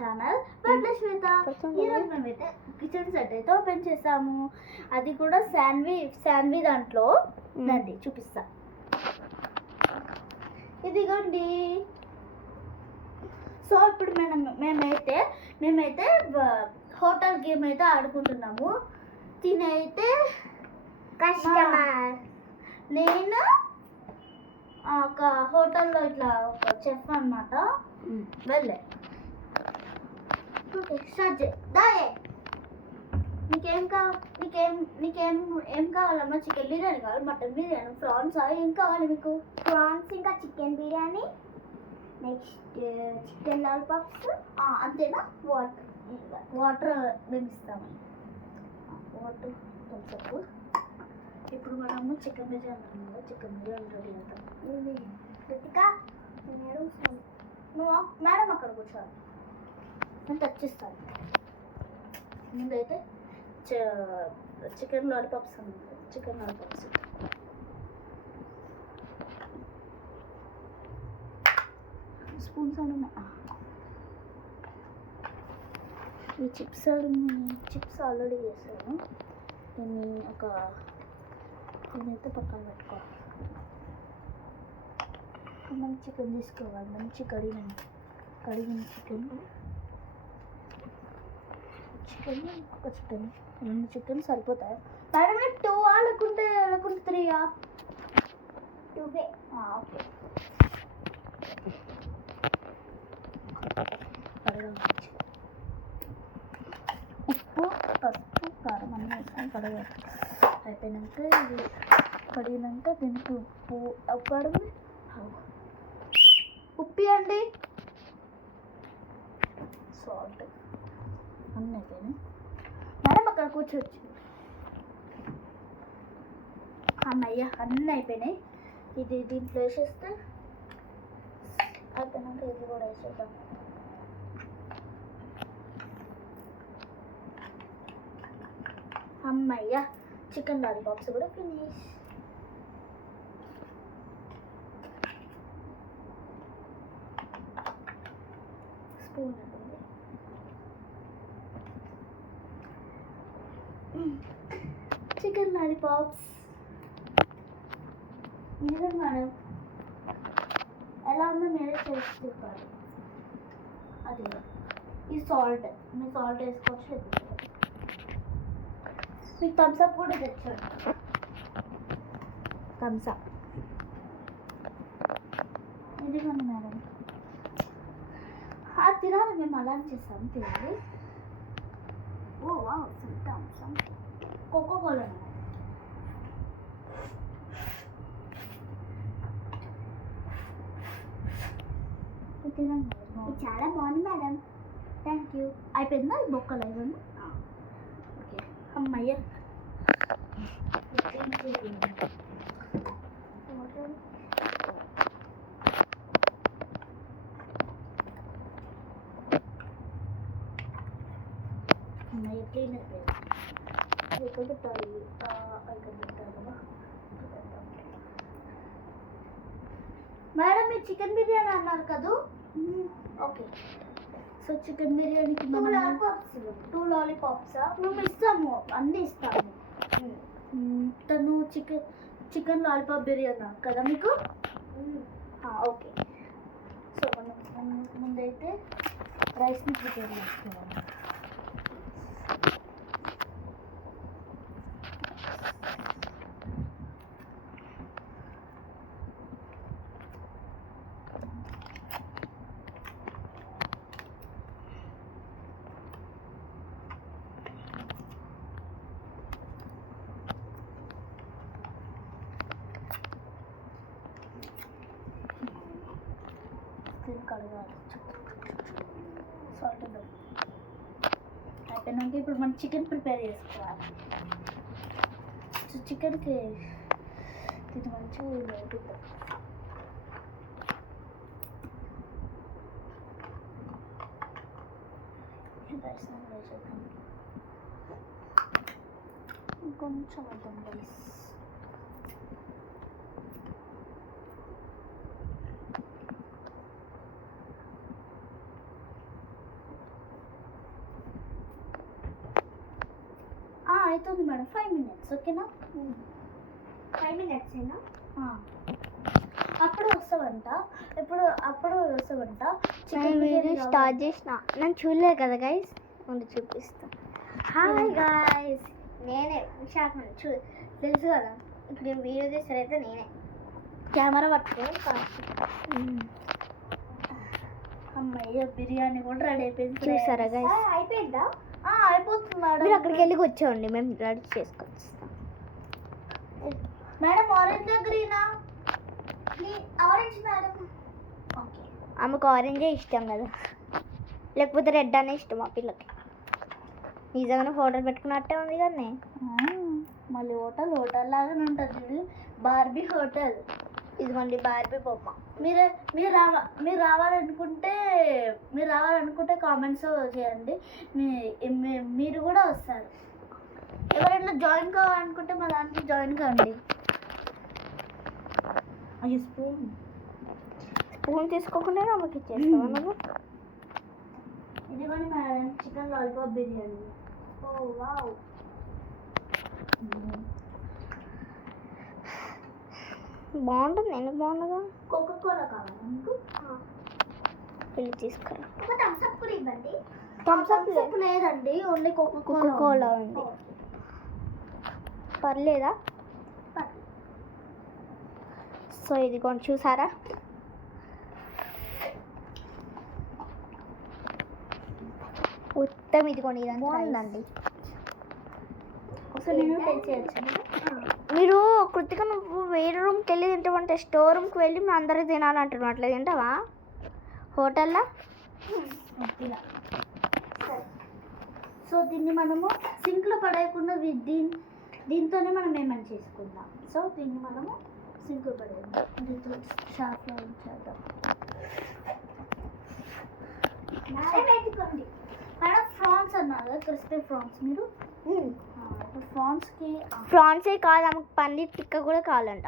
Channel బట్ల శ్వేత. ఈరోజు మేమైతే kitchen set అయితే ఓపెన్ చేసాము. అది కూడా శాన్వి దాంట్లో రండి చూపిస్తా. ఇదిగోండి. సో ఇప్పుడు మేమైతే హోటల్ గేమ్ అయితే ఆడుకుంటున్నాము. తినైతే కస్టమర్, నేను ఒక హోటల్లో ఇట్లా ఒక చెఫ్ అన్నమాట. వెళ్ళే స్టార్ట్ చేయి. నీకేం కావాలమ్మా? చికెన్ బిర్యానీ కావాలి, మటన్ బిర్యానీ, ప్రాన్స్, ఏం కావాలి మీకు? ప్రాన్స్, ఇంకా chicken biryani, next chicken lollipops. అంతేనా? వాటర్ మేము ఇస్తాము. వాటర్ కొంచెం. ఇప్పుడు మనము చికెన్ బిర్యానీ అన్నమాట. చికెన్ బిర్యానీ రెడీ అవుతాం. నువ్వు మేడం అక్కడ కూర్చోవాలి, నేను తెచ్చిస్తాను. ముందైతే చికెన్ లాలీపాప్స్ అన్నమాట. చికెన్ లాలీపాప్స్ స్పూన్స్ అన్న. ఈ చిప్స్ ఆల్రెడీ చేశాను. దీన్నైతే పక్కన పెట్టుకోవాలి. మనం చికెన్ తీసుకోవాలి. మంచి కడిగిన చికెన్, ఒక చికెన్, 2 చికెన్ సరిపోతాయి మేడం? 2 లేకుంటే 3? 2. ఓకే. ఉప్పు, పసుపు, కారం అన్నీ వేస్తాం. కడిగినాక దీనికి ఉప్పు అండి, సాల్ట్ అన్నీ అయిపోయినాయి. మేడం అక్కడ కూర్చోవచ్చు. అన్నయ్య అన్నీ అయిపోయినాయి. ఇది దీంట్లో వేసేస్తే అయిపోయినాక ఇది కూడా వేసేద్దాం. అమ్మయ్య, చికెన్ లాలీపాప్స్ కూడా ఫినిష్. స్పూన్ ఉంటుంది. చికెన్ లాలీపాప్స్ మీరు మేడం ఎలా ఉందో మీరే చేసి చెప్పాలి. అది ఈ సాల్ట్, మీరు సాల్ట్ వేసుకోవచ్చు. మీకు థమ్స్అప్ కూడా తెచ్చాడు. థమ్స్అప్ ఇదిగోండి మేడం. తినాలి, మేము అలా చేస్తాం. తినాలి. ఓ వావ్, కోకోకోలా తినండి. చాలా బాగుంది మేడం. Thank you. అయిపోయిందా ఈ బొక్కలు? అయిపోయింది. ఓకే అమ్మయ్య. అమ్మయ్య క్లీన్ అయిపోయింది. ఎక్కడ పెట్టాలి? ఇక్కడ పెట్టాలి కదా. మేడం మీరు చికెన్ బిర్యానీ అన్నారు కదా? ఓకే. సో చికెన్ బిర్యానీకి 2 లాలీపాప్స్ మేము ఇస్తాము, అన్నీ ఇస్తాము. తను చికెన్ లాలీపాప్ బిర్యానీ కదా మీకు? ఓకే. సో మనం ముందైతే రైస్ని ప్రిపేర్ చేసుకోవాలి. కడగాలి. సాల్ట్ అయిపోయినాక ఇప్పుడు మనం చికెన్ ప్రిపేర్ చేసుకోవాలి. సో చికెన్కి ఇది మంచిగా వేపిద్దాం. రైస్ వేసేద్దాం. ఇంకొంచెం వేద్దాం రైస్. అవుతుంది మేడం 5 minutes ఓకేనా 5 minutes ఏనా అప్పుడు వస్తావంట అప్పుడు వస్తావంట వీడియో స్టార్ట్ చేసిన నేను చూడలేదు కదా గైస్ ముందు చూపిస్తా. హాయ్ గాయ్స్, నేనే విశాఖ తెలుసు కదా. ఇప్పుడు నేను వీడియో చేసేదైతే నేనే కెమెరా పట్టుకొని అమ్మయ్య బిర్యానీ కూడా రెడీ అయిపోయింది. చూసారా గైస్? అయిపోయిందా? అయిపోతుంది మేడం. మీరు అక్కడికి వెళ్ళి వచ్చేయండి, మేము రెడీ చేసుకొచ్చి. మేడం ఆరెంజ్ గ్రీనా? Orange madam. ఓకే, ఆమెకు ఆరెంజే ఇష్టం కదా, లేకపోతే రెడ్ అనే ఇష్టం ఆ పిల్లకి. నిజంగానే ఫోటోలు పెట్టుకున్నట్టే ఉంది కానీ మళ్ళీ హోటల్ లాగానే ఉంటుంది, బార్బీ హోటల్. ఇదిగోండి బార్బీ బొమ్మ. మీరు రావాలనుకుంటే కామెంట్స్ చేయండి, మీరు కూడా వస్తారు. ఎవరైనా జాయిన్ కావాలనుకుంటే మా దాంట్లో జాయిన్ కావండి. అది స్పూన్ తీసుకోకుండా ఆమెకి ఇచ్చేస్తావా నువ్వు? ఇదిగోండి మేడం చికెన్ లాలీపాప్ బిర్యానీ. ఓ వావ్, బాగుంటుంది. ఎందుకు బాగుండదా? కోకోకోలా కావాలా మీకు? వెళ్ళి తీసుకురా. ఒక థమ్స్ అప్ కూడా ఇవ్వండి. థమ్స్ అప్ లేదండి, ఓన్లీ కోకోకోలా ఉంది. పర్లేదా? సో ఇది కొంచెం చూసారా, మొత్తం ఇదిగోండి ఇదంతా బాగుందండి. ఒకసారి నేను టేస్ట్ చేయొచ్చు. మీరు కృతిక నువ్వు వేరే రూమ్కి వెళ్ళి తింటామంటే స్టోర్ రూమ్కి వెళ్ళి మేము అందరికి తినాలంటున్నాం, అట్లా తింటావా హోటల్లో? సో దీన్ని మనము సింక్లో పడేయకుండా దీంతోనే మనం ఏమైనా చేసుకుందాం. సో దీన్ని మనము సింక్లో పడేద్దాం, దీంతో షాప్లో ఉంచేద్దాం. పెట్టుకోండి మేడం ఫ్రాన్స్ అన్నారు కదా, క్రిస్పీ ఫ్రాన్స్. మీరు ఫ్రాన్స్కి ఫ్రాన్సే కాదు, ఆమెకు పన్నీర్ టిక్కా కూడా కావాలంట.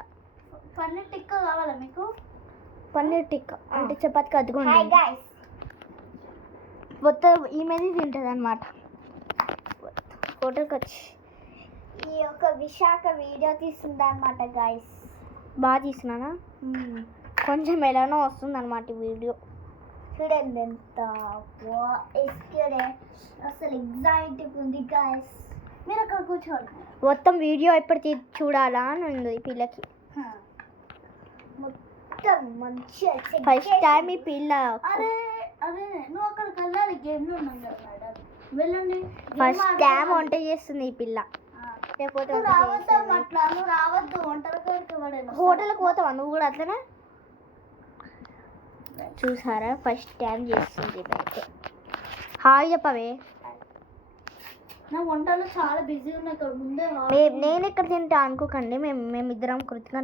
పన్నీర్ టిక్కా కావాలా మీకు? పన్నీర్ టిక్కా అంటే చపాతీకి హాయ్ అద్దుకోండి. గాయ్స్, మొత్తం ఈమెది తింటుంది అనమాట. హోటల్కి వచ్చి ఈ యొక్క విశాఖ వీడియో తీస్తుందా అన్నమాట గాయ్స్. బాగా తీసినానా? కొంచెం ఎలానో వస్తుంది అనమాట వీడియో. చూడండి ఎంత అసలు ఎగ్జైటింగ్ ఉంది గాయ్స్. మీరు అక్కడ కూర్చోండి. మొత్తం వీడియో ఎప్పుడు చూడాలా అని ఉంది ఈ పిల్లకి. మొత్తం మంచిగా ఫస్ట్ టైం ఈ పిల్ల అరే నువ్వు అక్కడికి వెళ్ళాలి, గేమ్లో ఉన్నాం కదా మేడం, వెళ్ళండి. ఫస్ట్ టైం వంట చేస్తుంది ఈ పిల్ల. లేకపోతే నువ్వు రావద్దు అట్లా, నువ్వు రావద్దు వంటలకి. హోటల్కి పోతావా నువ్వు కూడా అట్లనే? చూసారా ఫస్ట్ టైం చేస్తుంది అయితే. హాయ్ చెప్పవే. నా వంటలు చాలా బిజీ ఉన్నాయి ఇక్కడ ముందే. నేను ఎక్కడ తింటా అనుకోకండి, మేమిద్దరం కృతిగా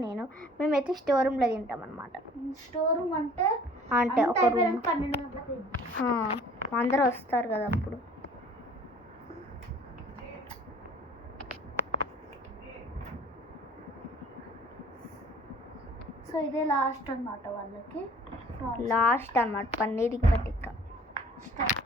మేమైతే స్టోర్ రూమ్లో తింటాం అనమాట. స్టోర్ రూమ్ అంటే ఒక రూమ్ 12 గంటలకు. అందరూ వస్తారు కదా అప్పుడు. సో ఇదే లాస్ట్ అన్నమాట వాళ్ళకి. లాస్ట్ అన్నమాట పన్నీర్ టిక్కా. స్టార్ట్.